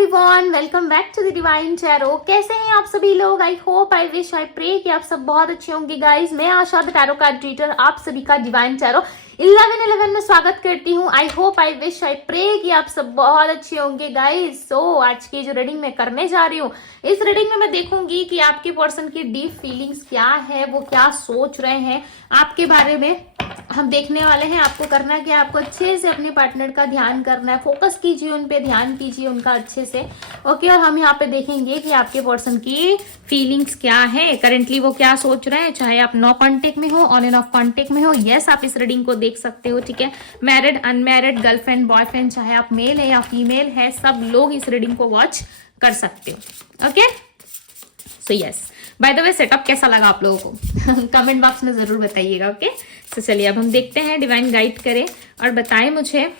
Everyone, welcome back to the divine tarot. कैसे हैं आप सभी लोग? I hope, I wish, I pray कि आप सब बहुत अच्छे होंगे गाइस। मैं Asha the tarot card reader आप सभी का डिवाइन टैरो 1111 में स्वागत करती हूँ। I hope, I wish, I pray कि आप सब बहुत अच्छे होंगे गाइस। सो आज की जो रीडिंग मैं करने जा रही हूँ, इस रीडिंग में मैं देखूंगी कि आपके पर्सन की डीप फीलिंग्स क्या है, वो क्या सोच रहे हैं आपके बारे में। हम देखने वाले हैं आपको करना क्या है। आपको अच्छे से अपने पार्टनर का ध्यान करना है, फोकस कीजिए उन पे, ध्यान कीजिए उनका अच्छे से। ओके, और हम यहाँ पे देखेंगे कि आपके पर्सन की फीलिंग्स क्या है, करंटली वो क्या सोच रहे हैं। चाहे आप नो कांटेक्ट में हो, ऑन एंड ऑफ कांटेक्ट में हो, यस आप इस रीडिंग को देख सकते हो। ठीक है, मैरिड, अनमैरिड, गर्लफ्रेंड, बॉयफ्रेंड, चाहे आप मेल है या फीमेल है, सब लोग इस रीडिंग को वॉच कर सकते हो। Okay, so yes, by the way setup कैसा लगा आप लोगों को कमेंट बॉक्स में जरूर बताइएगा। ओके, तो चलिए अब हम देखते हैं, डिवाइन गाइड करें और बताएं मुझे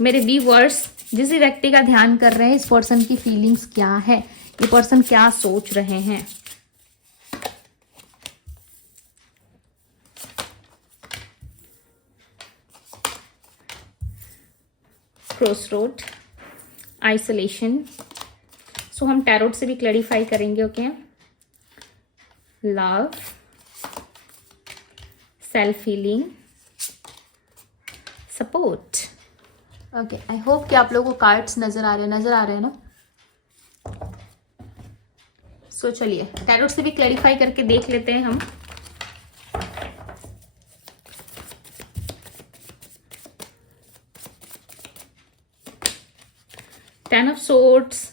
मेरे व्यूअर्स जिस व्यक्ति का ध्यान कर रहे हैं, इस पर्सन की फीलिंग्स क्या है, ये पर्सन क्या सोच रहे हैं। क्रॉसरोड, आइसोलेशन, सो हम टैरोट से भी क्लैरिफाई करेंगे। Okay, love, self healing, support. Okay, I hope कि आप लोगों को कार्ड्स नजर आ रहे हैं ना। सो चलिए टैरोट से भी क्लैरिफाई करके देख लेते हैं हम। टेन ऑफ सोर्ड्स,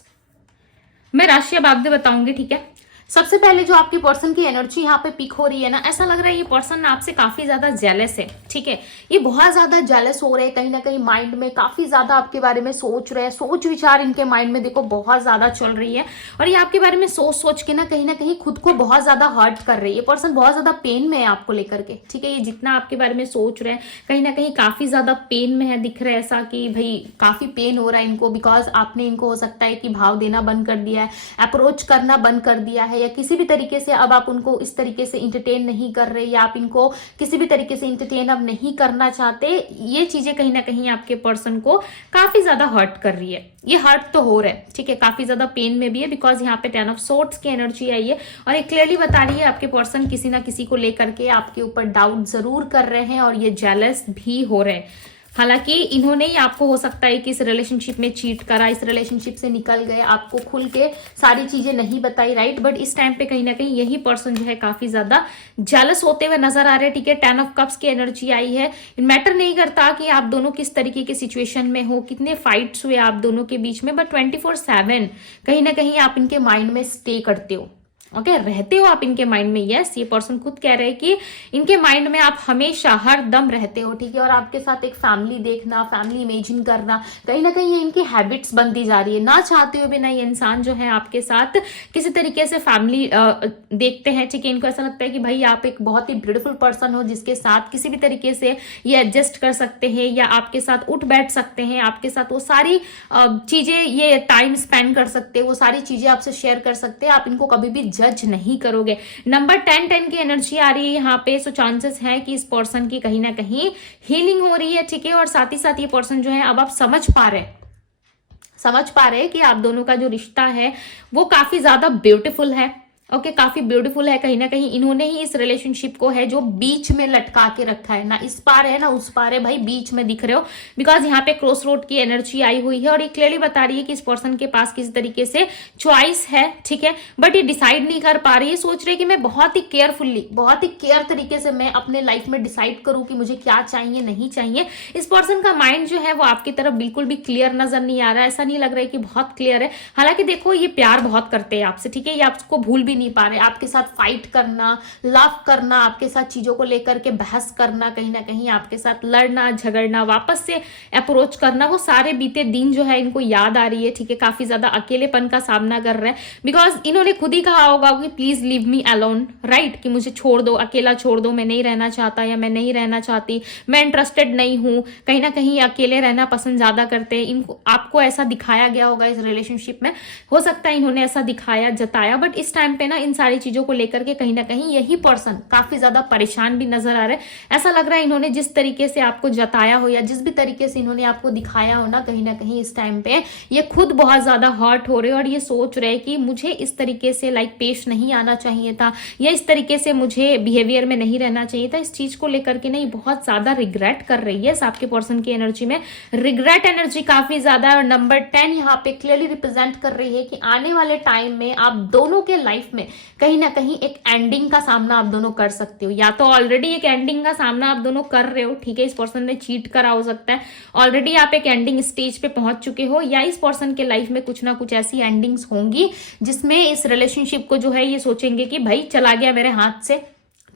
मैं राशि अब आप बताऊंगी। ठीक है, सबसे पहले जो आपके पर्सन की एनर्जी यहाँ पे पिक हो रही है ना, ऐसा लग रहा है ये पर्सन आपसे काफी ज्यादा जेलस है। ठीक है, ये बहुत ज्यादा जेलस हो रहे हैं, कहीं ना कहीं माइंड में काफी ज्यादा आपके बारे में सोच रहे हैं। सोच विचार इनके माइंड में देखो बहुत ज्यादा चल रही है, और ये आपके बारे में सोच सोच के ना कहीं खुद को बहुत ज्यादा हर्ट कर रही है। ये पर्सन बहुत ज्यादा पेन में है आपको लेकर के। ठीक है, ये जितना आपके बारे में सोच रहे हैं, कहीं ना कहीं काफी ज्यादा पेन में है। दिख रहा है ऐसा कि भाई काफी पेन हो रहा है इनको, बिकॉज आपने इनको हो सकता है कि भाव देना बंद कर दिया है, अप्रोच करना बंद कर दिया है, या किसी भी तरीके से अब आप उनको इस तरीके से इंटरटेन नहीं कर रहे, या आप इनको किसी भी तरीके से इंटरटेन अब नहीं करना चाहते। ये चीजें कहीं ना कहीं आपके पर्सन को काफी ज्यादा हर्ट कर रही है। ये हर्ट तो हो रहा है, ठीक है, काफी ज्यादा पेन में भी है, बिकॉज यहाँ पे 10 ऑफ सोर्ड्स की एनर्जी आई है, और ये क्लियरली बता रही है आपके पर्सन किसी ना किसी को लेकर के आपके ऊपर डाउट जरूर कर रहे हैं, और ये जेलस भी हो रहे हैं। हालांकि इन्होंने ही आपको हो सकता है कि इस रिलेशनशिप में चीट करा, इस रिलेशनशिप से निकल गए, आपको खुल के सारी चीजें नहीं बताई, राइट। बट इस टाइम पे कहीं ना कहीं यही पर्सन जो है काफी ज्यादा जेलस होते हुए नजर आ रहे हैं। ठीक है, 10 ऑफ कप्स की एनर्जी आई है। मैटर नहीं करता कि आप दोनों किस तरीके की सिचुएशन में हो, कितने फाइट्स हुए आप दोनों के बीच में, बट 24/7 कहीं ना कहीं आप इनके माइंड में स्टे करते हो। ओके, रहते हो आप इनके माइंड में। यस, ये पर्सन खुद कह रहे हैं कि इनके माइंड में आप हमेशा हर दम रहते हो। ठीक है, और आपके साथ एक फैमिली देखना, फैमिली इमेजिन करना, कहीं ना कहीं ये इनकी हैबिट्स बनती जा रही है। ना चाहते हुए भी ना ये इंसान जो है आपके साथ किसी तरीके से फैमिली देखते हैं। ठीक है, इनको ऐसा लगता है कि भाई आप एक बहुत ही ब्यूटीफुल पर्सन हो, जिसके साथ किसी भी तरीके से ये एडजस्ट कर सकते हैं, या आपके साथ उठ बैठ सकते हैं, आपके साथ वो सारी चीजें ये टाइम स्पेंड कर सकते हैं, वो सारी चीजें आपसे शेयर कर सकते हैं। आप इनको कभी भी जज नहीं करोगे। नंबर 10 की एनर्जी आ रही है यहाँ पे, सो चांसेस है कि इस पर्सन की कहीं ना कहीं हीलिंग हो रही है। ठीक है, और साथ ही साथ ये पर्सन जो है अब आप समझ पा रहे हैं कि आप दोनों का जो रिश्ता है वो काफी ज्यादा ब्यूटीफुल है। ओके, काफी ब्यूटीफुल है। कहीं ना कहीं इन्होंने ही इस रिलेशनशिप को है जो बीच में लटका के रखा है, ना इस पार है ना उस पार है, भाई बीच में दिख रहे हो, बिकॉज यहाँ पे क्रॉस रोड की एनर्जी आई हुई है, और ये क्लियरली बता रही है कि इस पर्सन के पास किसी तरीके से चॉइस है। ठीक है, बट ये डिसाइड नहीं कर पा रही है। सोच रहे कि मैं बहुत ही केयरफुल्ली, बहुत ही केयर तरीके से मैं अपने लाइफ में डिसाइड करूं कि मुझे क्या चाहिए, नहीं चाहिए। इस पर्सन का माइंड जो है वो आपकी तरफ बिल्कुल भी क्लियर नजर नहीं आ रहा है। ऐसा नहीं लग रहा है कि बहुत क्लियर है। हालांकि देखो, ये प्यार बहुत करते हैं आपसे। ठीक है, ये आपको भूल भी नहीं पा रहे, आपके साथ फाइट करना, लव करना, आपके साथ चीजों को लेकर के बहस करना, कहीं ना कहीं आपके साथ लड़ना झगड़ना, वापस से अप्रोच करना, वो सारे बीते दिन जो है इनको याद आ रही है। ठीक है, काफी ज्यादा अकेलेपन का सामना कर रहे हैं, बिकॉज इन्होंने खुद ही कहा होगा कि please leave me alone, right, कि मुझे छोड़ दो, अकेला छोड़ दो, मैं नहीं रहना चाहता, या मैं नहीं रहना चाहती, मैं इंटरेस्टेड नहीं हूं। कहीं ना कहीं अकेले रहना पसंद ज्यादा करते हैं। इनको आपको ऐसा दिखाया गया होगा इस रिलेशनशिप में, हो सकता है इन्होंने ऐसा दिखाया, जताया, बट इस टाइम पे ना इन सारी चीजों को लेकर के कहीं ना कहीं यही पर्सन काफी ज्यादा परेशान भी नजर आ रहा है। ऐसा लग रहा है इन्होंने जिस तरीके से आपको जताया हो या जिस भी तरीके से इन्होंने आपको दिखाया हो ना कहीं इस टाइम पे ये खुद बहुत ज्यादा हर्ट हो रहे और ये सोच रहे कि मुझे इस तरीके से लाइक पेश नहीं आना चाहिए था या इस तरीके से मुझे बिहेवियर में नहीं रहना चाहिए था। इस चीज को लेकर के ना ये बहुत ज्यादा रिग्रेट कर रही है। आपके पर्सन की एनर्जी में रिग्रेट एनर्जी काफी ज्यादा है और नंबर 10 यहाँ पे क्लियरली रिप्रेजेंट कर रही है कि आने वाले टाइम में आप दोनों के लाइफ में कहीं ना कहीं एक एंडिंग का सामना आप दोनों कर सकते हो, या तो ऑलरेडी एक एंडिंग का सामना आप दोनों कर रहे हो, ठीक है, इस पर्सन ने चीट करा हो सकता है, ऑलरेडी आप एक एंडिंग स्टेज पे पहुंच चुके हो, या इस पर्सन के लाइफ में कुछ ना कुछ ऐसी एंडिंग्स होंगी जिसमें इस रिलेशनशिप को जो है ये सोचेंगे कि भाई चला गया मेरे हाथ से,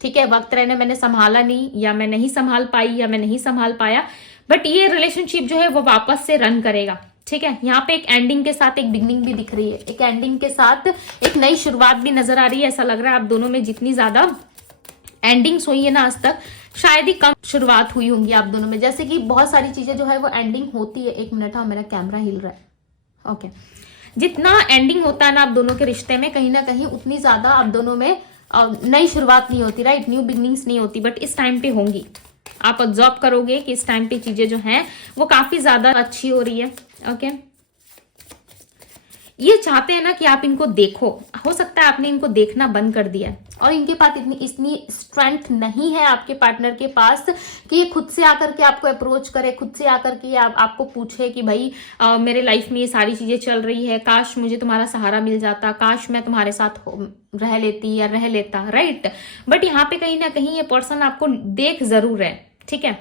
ठीक है, वक्त रहने मैंने संभाला नहीं या मैं नहीं संभाल पाई या मैं नहीं संभाल पाया, बट ये रिलेशनशिप जो है वो वापस से रन करेगा, ठीक है। यहाँ पे एक एंडिंग के साथ एक बिगनिंग भी दिख रही है, एक एंडिंग के साथ एक नई शुरुआत भी नजर आ रही है। ऐसा लग रहा है आप दोनों में जितनी ज्यादा एंडिंग्स हुई है ना आज तक, शायद ही कम शुरुआत हुई होंगी आप दोनों में। जैसे कि बहुत सारी चीजें जो है वो एंडिंग होती है। एक मिनट, हाँ मेरा कैमरा हिल रहा है, ओके। जितना एंडिंग होता है ना आप दोनों के रिश्ते में कहीं ना कहीं उतनी ज्यादा आप दोनों में नई शुरुआत नहीं होती, राइट, न्यू बिगनिंग्स नहीं होती, बट इस टाइम पे होंगी। आप ऑब्जर्व करोगे कि इस टाइम पे चीजें जो हैं वो काफी ज्यादा अच्छी हो रही है, ओके। ये चाहते हैं ना कि आप इनको देखो, हो सकता है आपने इनको देखना बंद कर दिया है और इनके पास इतनी स्ट्रेंथ नहीं है आपके पार्टनर के पास कि ये खुद से आकर के आपको अप्रोच करे, खुद से आकर के आपको पूछे कि भाई मेरे लाइफ में ये सारी चीजें चल रही है, काश मुझे तुम्हारा सहारा मिल जाता, काश मैं तुम्हारे साथ रह लेती या रह लेता, राइट। बट यहाँ पे कहीं ना कहीं ये पर्सन आपको देख जरूर है, ठीक है,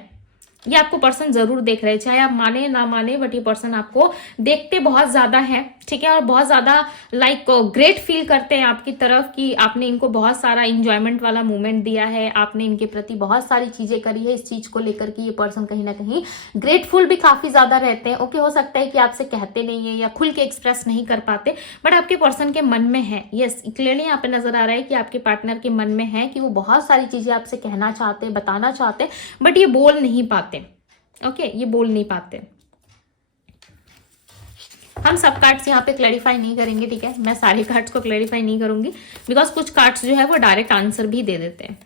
ये आपको पर्सन जरूर देख रहे हैं, चाहे आप माने ना माने, बट ये पर्सन आपको देखते बहुत ज्यादा है, ठीक है, और बहुत ज्यादा लाइक ग्रेट फील करते हैं आपकी तरफ कि आपने इनको बहुत सारा इंजॉयमेंट वाला मोमेंट दिया है, आपने इनके प्रति बहुत सारी चीजें करी है। इस चीज को लेकर के ये पर्सन कहीं ना कहीं ग्रेटफुल भी काफी ज्यादा रहते हैं, ओके। हो सकता है कि आपसे कहते नहीं है या खुल के एक्सप्रेस नहीं कर पाते, बट आपके पर्सन के मन में है, यस, क्लियरली यहाँ पे नजर आ रहा है कि आपके पार्टनर के मन में है कि वो बहुत सारी चीजें आपसे कहना चाहते, बताना चाहते, बट ये बोल नहीं पाते, ओके, ये बोल नहीं पाते। हम सब कार्ड्स यहाँ पे क्लैरिफाई नहीं करेंगे, ठीक है, मैं सारे कार्ड्स को क्लैरिफाई नहीं करूंगी बिकॉज कुछ कार्ड्स जो है वो डायरेक्ट आंसर भी दे देते हैं।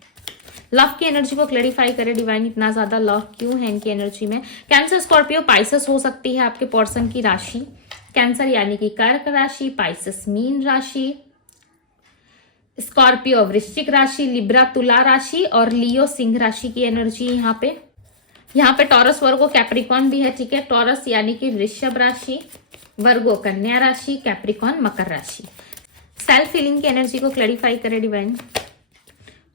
लव की एनर्जी को क्लैरिफाई करे डिवाइन, इतना ज्यादा लव क्यों है इनकी एनर्जी में। कैंसर, स्कॉर्पियो, पाइसेस हो सकती है आपके पर्सन की राशि। कैंसर यानी कि कर्क राशि, पाइसेस मीन राशि, स्कॉर्पियो वृश्चिक राशि, लिब्रा तुला राशि और लियो सिंह राशि की एनर्जी यहाँ पे टॉरस, वर्गो, कैप्रिकॉन भी है, ठीक है। टॉरस यानी कि वृषभ राशि, वर्गो कन्या राशि, कैप्रिकॉन मकर राशि। सेल्फ फीलिंग की एनर्जी को क्लैरिफाई करे डिवाइन।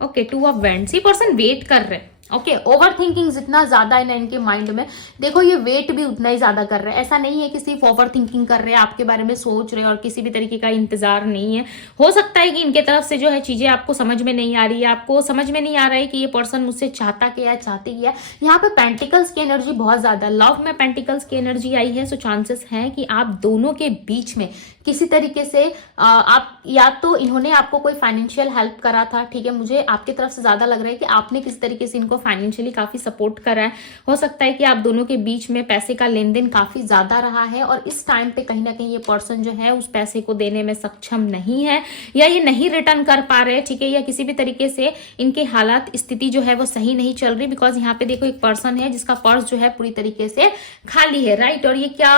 ओके, 2 ऑफ वैंड्स, ये पर्सन वेट कर रहे हैं, ओके। ओवर थिंकिंग जितना ज्यादा है ना इनके माइंड में, देखो ये वेट भी उतना ही ज्यादा कर रहे हैं। ऐसा नहीं है कि सिर्फ ओवर थिंकिंग कर रहे हैं, आपके बारे में सोच रहे हैं और किसी भी तरीके का इंतजार नहीं है। हो सकता है कि इनके तरफ से जो है चीजें आपको समझ में नहीं आ रही है, आपको समझ में नहीं आ रहा है कि ये पर्सन मुझसे चाहता क्या है, चाहती क्या है। यहाँ पे पेंटिकल्स की एनर्जी बहुत ज्यादा, लव में पेंटिकल्स की एनर्जी आई है, सो चांसेस है कि आप दोनों के बीच में किसी तरीके से आप, या तो इन्होंने आपको कोई फाइनेंशियल हेल्प करा था, ठीक है, मुझे आपकी तरफ से ज्यादा लग रहा है कि आपने किसी तरीके से इनको फाइनेंशियली काफी सपोर्ट करा है। हो सकता है कि आप दोनों के बीच में पैसे का लेन देन काफी ज्यादा रहा है और इस टाइम पे कहीं ना कहीं ये पर्सन जो है उस पैसे को देने में सक्षम नहीं है या ये नहीं रिटर्न कर पा रहे, ठीक है, या किसी भी तरीके से इनके हालात, स्थिति जो है वो सही नहीं चल रही। बिकॉज यहाँ पे देखो एक पर्सन है जिसका पर्स जो है पूरी तरीके से खाली है, राइट। और ये क्या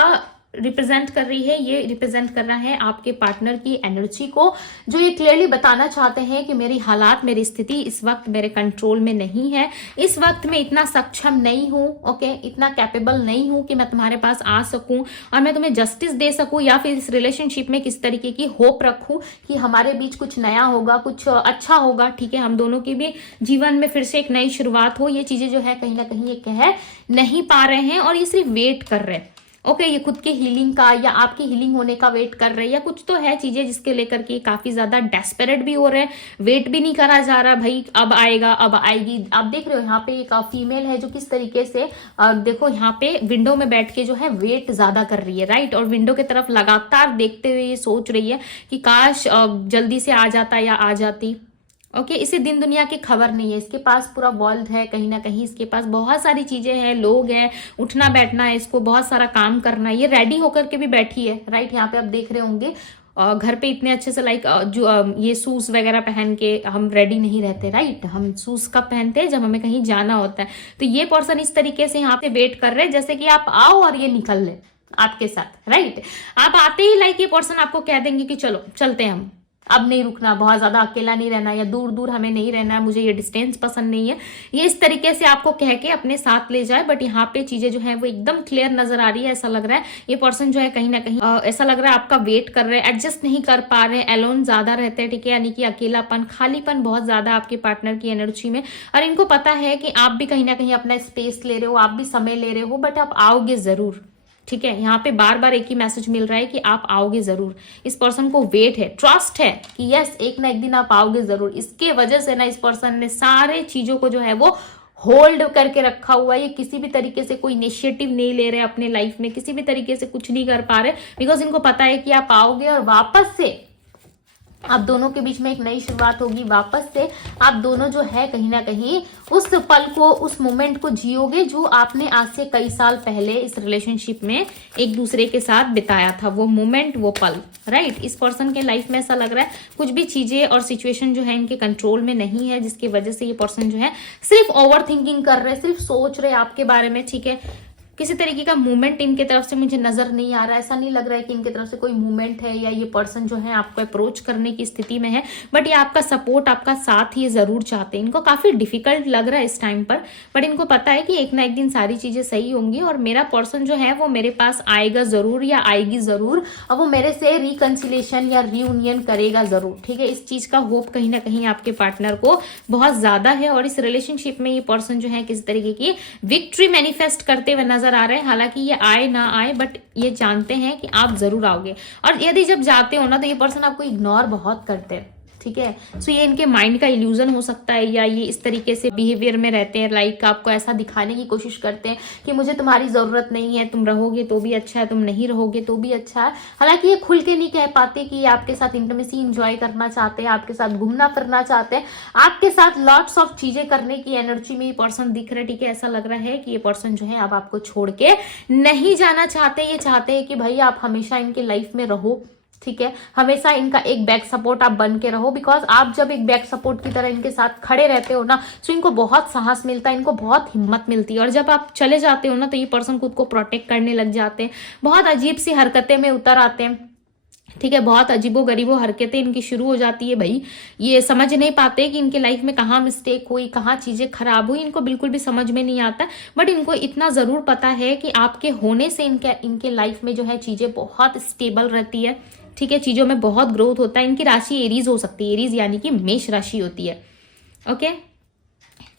रिप्रेजेंट कर रही है, ये रिप्रेजेंट कर रहा है आपके पार्टनर की एनर्जी को, जो ये क्लियरली बताना चाहते हैं कि मेरी हालात, मेरी स्थिति इस वक्त मेरे कंट्रोल में नहीं है, इस वक्त मैं इतना सक्षम नहीं हूं, ओके, इतना कैपेबल नहीं हूं कि मैं तुम्हारे पास आ सकूं और मैं तुम्हें जस्टिस दे सकूं या फिर इस रिलेशनशिप में किस तरीके की होप रखूं कि हमारे बीच कुछ नया होगा, कुछ अच्छा होगा, ठीक है, हम दोनों के भी जीवन में फिर से एक नई शुरुआत हो। ये चीजें जो है कहीं ना कहीं ये कह नहीं पा रहे हैं और ये सिर्फ वेट कर रहे हैं, ओके, ये खुद के हीलिंग का या आपकी हीलिंग होने का वेट कर रहे हैं या कुछ तो है चीजें जिसके लेकर के काफी ज्यादा डेस्परेट भी हो रहे हैं। वेट भी नहीं करा जा रहा भाई, अब आएगा, अब आएगी। आप देख रहे हो यहाँ पे एक फीमेल है जो किस तरीके से देखो यहाँ पे विंडो में बैठ के जो है वेट ज्यादा कर रही है, राइट, और विंडो की तरफ लगातार देखते हुए ये सोच रही है कि काश जल्दी से आ जाता या आ जाती, ओके। इसे दिन दुनिया की खबर नहीं है, इसके पास पूरा वर्ल्ड है, कहीं ना कहीं इसके पास बहुत सारी चीजें हैं, लोग हैं, उठना बैठना है, इसको बहुत सारा काम करना है, ये रेडी होकर के भी बैठी है, राइट। यहाँ पे आप देख रहे होंगे घर पे इतने अच्छे से लाइक जो ये शूज वगैरह पहन के हम रेडी नहीं रहते, राइट। हम शूज कब पहनते हैं, जब हमें कहीं जाना होता है। तो ये पर्सन इस तरीके से यहाँ पे वेट कर रहे हैं जैसे कि आप आओ और ये निकल ले आपके साथ, राइट। आप आते ही लाइक ये पर्सन आपको कह देंगे कि चलो चलते हैं, हम अब नहीं रुकना, बहुत ज्यादा अकेला नहीं रहना, या दूर दूर हमें नहीं रहना है, मुझे ये डिस्टेंस पसंद नहीं है, ये इस तरीके से आपको कह के अपने साथ ले जाए। बट यहाँ पे चीजें जो है वो एकदम क्लियर नजर आ रही है। ऐसा लग रहा है ये पर्सन जो है कहीं ना कहीं ऐसा लग रहा है आपका वेट कर रहे हैं, एडजस्ट नहीं कर पा रहे हैं, एलोन ज्यादा रहते हैं, ठीक है, यानी कि अकेलापन, खालीपन बहुत ज्यादा आपके पार्टनर की एनर्जी में। और इनको पता है कि आप भी कहीं ना कहीं अपना स्पेस ले रहे हो, आप भी समय ले रहे हो, बट आप आओगे जरूर, ठीक है। यहाँ पे बार बार एक ही मैसेज मिल रहा है कि आप आओगे जरूर। इस पर्सन को वेट है, ट्रस्ट है कि यस एक ना एक दिन आप आओगे जरूर। इसके वजह से ना इस पर्सन ने सारे चीजों को जो है वो होल्ड करके रखा हुआ है। ये किसी भी तरीके से कोई इनिशिएटिव नहीं ले रहे अपने लाइफ में, किसी भी तरीके से कुछ नहीं कर पा रहे, बिकॉज इनको पता है कि आप आओगे और वापस से आप दोनों के बीच में एक नई शुरुआत होगी। वापस से आप दोनों जो है कहीं ना कहीं उस पल को, उस मोमेंट को जियोगे जो आपने आज से कई साल पहले इस रिलेशनशिप में एक दूसरे के साथ बिताया था, वो मोमेंट, वो पल, राइट। इस पर्सन के लाइफ में ऐसा लग रहा है कुछ भी चीजें और सिचुएशन जो है इनके कंट्रोल में नहीं है, जिसकी वजह से ये पर्सन जो है सिर्फ ओवर थिंकिंग कर रहे हैं, सिर्फ सोच रहे आपके बारे में, ठीक है। किसी तरीके का मूवमेंट इनके तरफ से मुझे नजर नहीं आ रहा है। ऐसा नहीं लग रहा है कि इनके तरफ से कोई मूवमेंट है या ये पर्सन जो है आपको अप्रोच करने की स्थिति में है, बट ये आपका सपोर्ट, आपका साथ ये जरूर चाहते हैं। इनको काफी डिफिकल्ट लग रहा है इस टाइम पर, बट इनको पता है कि एक ना एक दिन सारी चीजें सही होंगी और मेरा पर्सन जो है वो मेरे पास आएगा जरूर या आएगी जरूर, और वो मेरे से रिकंसिलेशन या रियूनियन करेगा जरूर, ठीक है। इस चीज का होप कहीं ना कहीं आपके पार्टनर को बहुत ज्यादा है और इस रिलेशनशिप में ये पर्सन जो है किसी तरीके की विक्ट्री मैनिफेस्ट करते हुए नजर आ रहे हैं। हालांकि ये आए ना आए, बट ये जानते हैं कि आप जरूर आओगे। और यदि जब जाते हो ना तो ये पर्सन आपको इग्नोर बहुत करते हैं, ठीक है। सो ये इनके माइंड का इल्यूजन हो सकता है, या ये इस तरीके से बिहेवियर में रहते हैं, लाइक आपको ऐसा दिखाने की कोशिश करते हैं कि मुझे तुम्हारी जरूरत नहीं है, तुम रहोगे तो भी अच्छा है, तुम नहीं रहोगे तो भी अच्छा है। हालांकि ये खुल के नहीं कह पाते कि ये आपके साथ इंटीमेसी एंजॉय करना चाहते हैं, आपके साथ घूमना फिरना चाहते हैं, आपके साथ लॉट्स ऑफ चीजें करने की एनर्जी में ये पर्सन दिख रहा है, ठीक है। ऐसा लग रहा है कि ये पर्सन जो है अब आपको छोड़ के नहीं जाना चाहते। ये चाहते हैं कि भाई आप हमेशा इनके लाइफ में रहो, ठीक है, हमेशा इनका एक बैक सपोर्ट आप बन के रहो। बिकॉज आप जब एक बैक सपोर्ट की तरह इनके साथ खड़े रहते हो ना, तो इनको बहुत साहस मिलता है, इनको बहुत हिम्मत मिलती है। और जब आप चले जाते हो ना तो ये पर्सन खुद को प्रोटेक्ट करने लग जाते हैं, बहुत अजीब सी हरकतें में उतर आते हैं, ठीक है। बहुत अजीबो गरीबो हरकतें इनकी शुरू हो जाती है। भाई ये समझ नहीं पाते कि इनके लाइफ में कहाँ मिस्टेक हुई, कहाँ चीजें खराब हुई, इनको बिल्कुल भी समझ में नहीं आता। बट इनको इतना जरूर पता है कि आपके होने से इनके लाइफ में जो है चीजें बहुत स्टेबल रहती है, ठीक है, चीजों में बहुत ग्रोथ होता है। इनकी राशि एरीज हो सकती है, एरीज यानी कि मेष राशि होती है, ओके।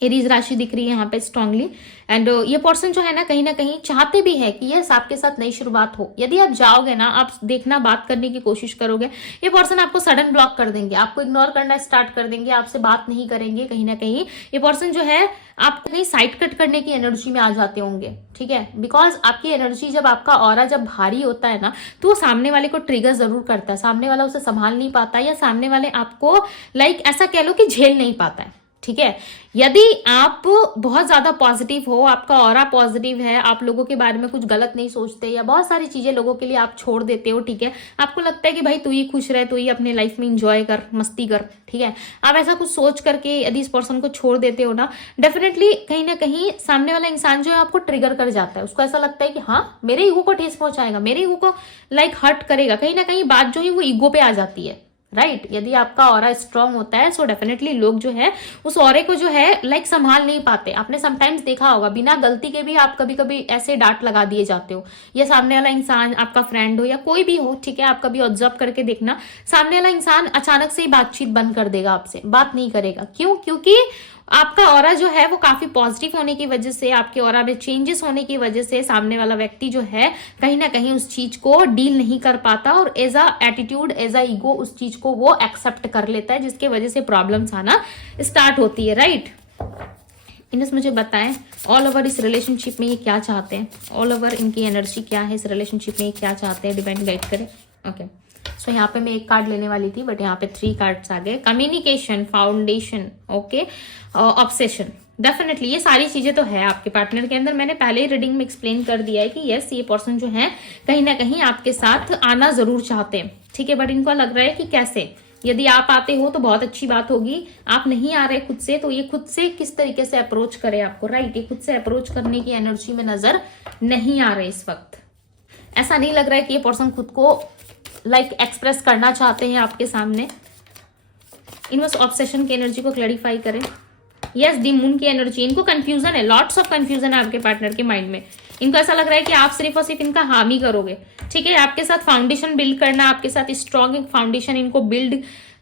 एरीज राशि दिख रही है यहाँ पे स्ट्रांगली। एंड ये पर्सन जो है ना कहीं चाहते भी है कि यस आपके साथ नई शुरुआत हो। यदि आप जाओगे ना, आप देखना बात करने की कोशिश करोगे, ये पर्सन आपको सडन ब्लॉक कर देंगे, आपको इग्नोर करना स्टार्ट कर देंगे, आपसे बात नहीं करेंगे। कहीं ना कहीं ये पर्सन जो है आपको कहीं साइड कट करने की एनर्जी में आ जाते होंगे, ठीक है। बिकॉज आपकी एनर्जी, जब आपका ऑरा जब भारी होता है ना, तो वो सामने वाले को ट्रिगर जरूर करता है, सामने वाला उसे संभाल नहीं पाता, या सामने वाले आपको लाइक ऐसा कह लो कि झेल नहीं पाता है, ठीक है। यदि आप बहुत ज्यादा पॉजिटिव हो, आपका ऑरा पॉजिटिव है, आप लोगों के बारे में कुछ गलत नहीं सोचते, या बहुत सारी चीजें लोगों के लिए आप छोड़ देते हो, ठीक है, आपको लगता है कि भाई तू ही खुश रहे, तू ही अपने लाइफ में इंजॉय कर, मस्ती कर, ठीक है, आप ऐसा कुछ सोच करके यदि इस पर्सन को छोड़ देते हो ना, डेफिनेटली कहीं ना कहीं सामने वाला इंसान जो है आपको ट्रिगर कर जाता है। उसको ऐसा लगता है कि हाँ मेरे ईगो को ठेस पहुंचाएगा, मेरे ईगो को लाइक हर्ट करेगा। कहीं ना कहीं बात जो है वो ईगो पे आ जाती है, राइट। यदि आपका ऑरा स्ट्रांग होता है सो डेफिनेटली लोग जो है उस ऑरे को जो है लाइक संभाल नहीं पाते। आपने समटाइम्स देखा होगा, बिना गलती के भी आप कभी कभी ऐसे डांट लगा दिए जाते हो, या सामने वाला इंसान आपका फ्रेंड हो या कोई भी हो, ठीक है, आप कभी ऑब्जर्व करके देखना, सामने वाला इंसान अचानक से ही बातचीत बंद कर देगा, आपसे बात नहीं करेगा। क्यों? क्योंकि आपका ऑरा जो है वो काफी पॉजिटिव होने की वजह से, आपके ऑरा में चेंजेस होने की वजह से सामने वाला व्यक्ति जो है कहीं ना कहीं उस चीज को डील नहीं कर पाता, और as a attitude, as a ego उस चीज को वो एक्सेप्ट कर लेता है, जिसके वजह से प्रॉब्लम्स आना स्टार्ट होती है, राइट। इनस मुझे बताएं ऑल ओवर इस रिलेशनशिप में ये क्या चाहते हैं, ऑल ओवर इनकी एनर्जी क्या है इस रिलेशनशिप में, ये क्या चाहते हैं, डिवाइन गाइड करें, ओके। सो यहाँ पे मैं एक कार्ड लेने वाली थी, बट यहाँ पे 3 कार्ड्स आ गए। Communication, foundation, okay, obsession, definitely ये सारी चीजें तो है आपके पार्टनर के अंदर। मैंने पहले ही रीडिंग में एक्सप्लेन कर दिया है कि यस ये पर्सन जो है कहीं ना कहीं आपके साथ आना जरूर चाहते हैं, ठीक है, बट इनको लग रहा है कि कैसे, यदि आप आते हो तो बहुत अच्छी बात होगी, आप नहीं आ रहे खुद से तो ये खुद से किस तरीके से अप्रोच करे आपको, राइट। ये खुद से अप्रोच करने की एनर्जी में नजर नहीं आ रहे इस वक्त। ऐसा नहीं लग रहा है कि ये पर्सन खुद को लाइक एक्सप्रेस करना चाहते हैं आपके सामने। इनवर्स ऑब्सेशन की एनर्जी को क्लैरिफाई करें। यस, दी मून की एनर्जी, इनको कंफ्यूजन है, लॉट्स ऑफ कंफ्यूजन है आपके पार्टनर के माइंड में। इनको ऐसा लग रहा है कि आप सिर्फ और सिर्फ इनका हामी करोगे, ठीक है। आपके साथ फाउंडेशन बिल्ड करना, आपके साथ स्ट्रॉन्ग फाउंडेशन इनको बिल्ड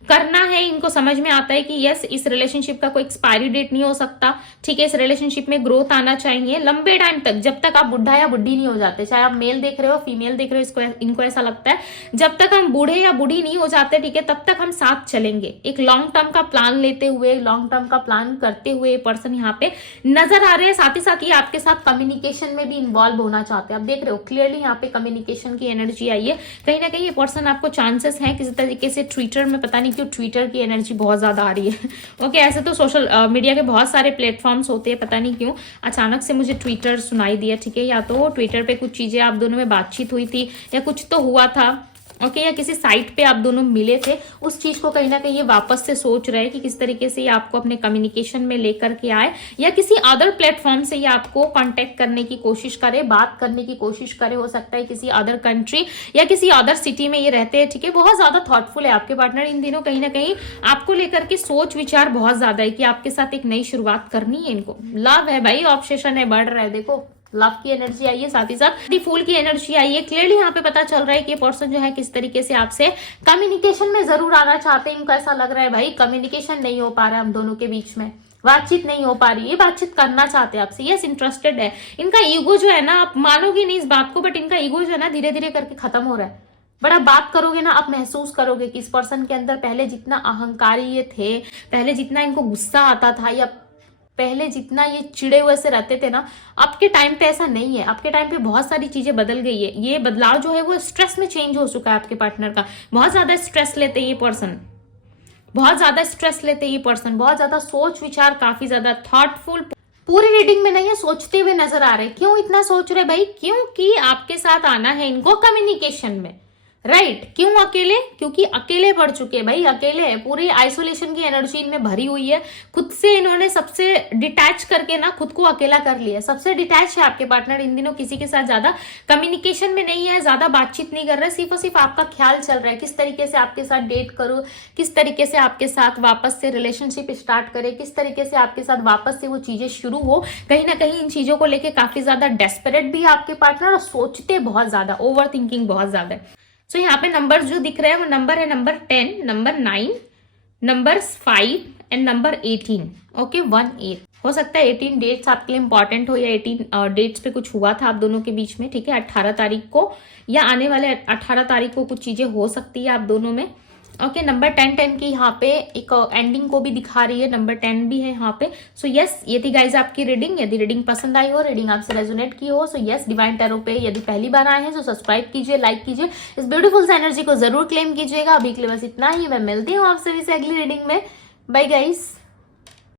करना है। इनको समझ में आता है कि यस, इस रिलेशनशिप का कोई एक्सपायरी डेट नहीं हो सकता, ठीक है। इस रिलेशनशिप में ग्रोथ आना चाहिए लंबे टाइम तक, जब तक आप बुढ़ा या बुढ़ी नहीं हो जाते। चाहे आप मेल देख रहे हो फीमेल देख रहे हो, इसको इनको ऐसा लगता है जब तक हम बूढ़े या बूढ़ी नहीं हो जाते, ठीक है, तब तक हम साथ चलेंगे। एक लॉन्ग टर्म का प्लान लेते हुए, लॉन्ग टर्म का प्लान करते हुए पर्सन यहाँ पे नजर आ रहे हैं। साथ ही साथ ये आपके साथ कम्युनिकेशन में भी इन्वॉल्व होना चाहते हैं। आप देख रहे हो क्लियरली यहाँ पे कम्युनिकेशन की एनर्जी आई है। कहीं ना कहीं ये पर्सन आपको चांसेस है किसी तरीके से ट्विटर में, पता नहीं क्यों ट्विटर की एनर्जी बहुत ज्यादा आ रही है। ओके, ऐसे तो सोशल मीडिया के बहुत सारे प्लेटफॉर्म्स होते हैं, पता नहीं क्यों अचानक से मुझे ट्विटर सुनाई दिया, ठीक है। या तो ट्विटर पे कुछ चीजें आप दोनों में बातचीत हुई थी या कुछ तो हुआ था, ओके, या किसी साइट पे आप दोनों मिले थे। उस चीज को कहीं ना कहीं ये वापस से सोच रहे हैं कि किस तरीके से ये आपको अपने कम्युनिकेशन में लेकर के आए, या किसी अदर प्लेटफॉर्म से ये आपको कांटेक्ट करने की कोशिश करे, बात करने की कोशिश करे। हो सकता है किसी अदर कंट्री या किसी अदर सिटी में ये रहते हैं, ठीक है। बहुत ज्यादा थॉटफुल है आपके पार्टनर इन दिनों। कहीं ना कहीं आपको लेकर के सोच विचार बहुत ज्यादा है कि आपके साथ एक नई शुरुआत करनी है। इनको लव है भाई, ऑब्सेशन है, बढ़ रहा है। देखो लव की एनर्जी आई है, साथ ही साथ दी फूल की एनर्जी आई है। क्लियरली यहाँ पे पता चल रहा है कि ये पर्सन जो है किस तरीके से आपसे कम्युनिकेशन में जरूर आना चाहते हैं। इनको ऐसा लग रहा है भाई कम्युनिकेशन नहीं हो पा रहा है हम दोनों के बीच में, बातचीत नहीं हो पा रही, ये बातचीत करना चाहते हैं आपसे। यस, इंटरेस्टेड है। इनका ईगो जो है ना, आप मानोगे नहीं इस बात को, बट इनका ईगो जो है ना धीरे धीरे करके खत्म हो रहा है। बट आप बात करोगे ना, आप महसूस करोगे कि इस पर्सन के अंदर पहले जितना अहंकारी ये थे, पहले जितना इनको गुस्सा आता था, या पहले जितना ये चिड़े हुए से रहते थे ना, आपके टाइम पे ऐसा नहीं है। आपके टाइम पे बहुत सारी चीजें बदल गई है। ये बदलाव जो है वो स्ट्रेस में चेंज हो चुका है आपके पार्टनर का। बहुत ज्यादा स्ट्रेस लेते हैं ये पर्सन, बहुत ज्यादा स्ट्रेस लेते हैं ये पर्सन, बहुत ज्यादा सोच विचार, काफी ज्यादा थॉटफुल। पूरी रीडिंग में नहीं है, सोचते हुए नजर आ रहे। क्यों इतना सोच रहे भाई? क्योंकि आपके साथ आना है इनको कम्युनिकेशन में, राइट। क्यों अकेले? क्योंकि अकेले पड़ चुके हैं भाई, अकेले है। पूरी आइसोलेशन की एनर्जी इनमें भरी हुई है। खुद से इन्होंने सबसे डिटैच करके ना खुद को अकेला कर लिया। सबसे डिटैच है आपके पार्टनर इन दिनों, किसी के साथ ज्यादा कम्युनिकेशन में नहीं है, ज्यादा बातचीत नहीं कर रहे, सिर्फ और सिर्फ आपका ख्याल चल रहा है किस तरीके से आपके साथ डेट करूं, किस तरीके से आपके साथ वापस से रिलेशनशिप स्टार्ट करे, किस तरीके से आपके साथ वापस से वो चीजें शुरू हो। कहीं ना कहीं इन चीजों को लेकर काफी ज्यादा डेस्परेट भी है आपके पार्टनर, और सोचते बहुत ज्यादा, ओवर थिंकिंग बहुत ज्यादा है। तो यहाँ पे नंबर जो दिख रहा है वो नंबर है number 10, number 9, number 5 and number 18। Okay, 18 हो सकता है। 18 डेट्स आपके लिए इंपॉर्टेंट हो, या 18 डेट्स पे कुछ हुआ था आप दोनों के बीच में, ठीक है। 18 तारीख को या आने वाले 18 तारीख को कुछ चीजें हो सकती है आप दोनों में। ओके, नंबर 10 की यहाँ पे एक एंडिंग को भी दिखा रही है, नंबर 10 भी है यहाँ पे। सो यस, ये थी गाइज आपकी रीडिंग। यदि रीडिंग पसंद आई हो, रीडिंग आपसे रेजोनेट की हो, सो यस, डिवाइन टैरो पे यदि पहली बार आए हैं तो सब्सक्राइब कीजिए, लाइक कीजिए, इस ब्यूटीफुल सी एनर्जी को जरूर क्लेम कीजिएगा। अभी के लिए बस इतना ही, मैं मिलती हूँ आप सभी से अगली रीडिंग में। Bye guys.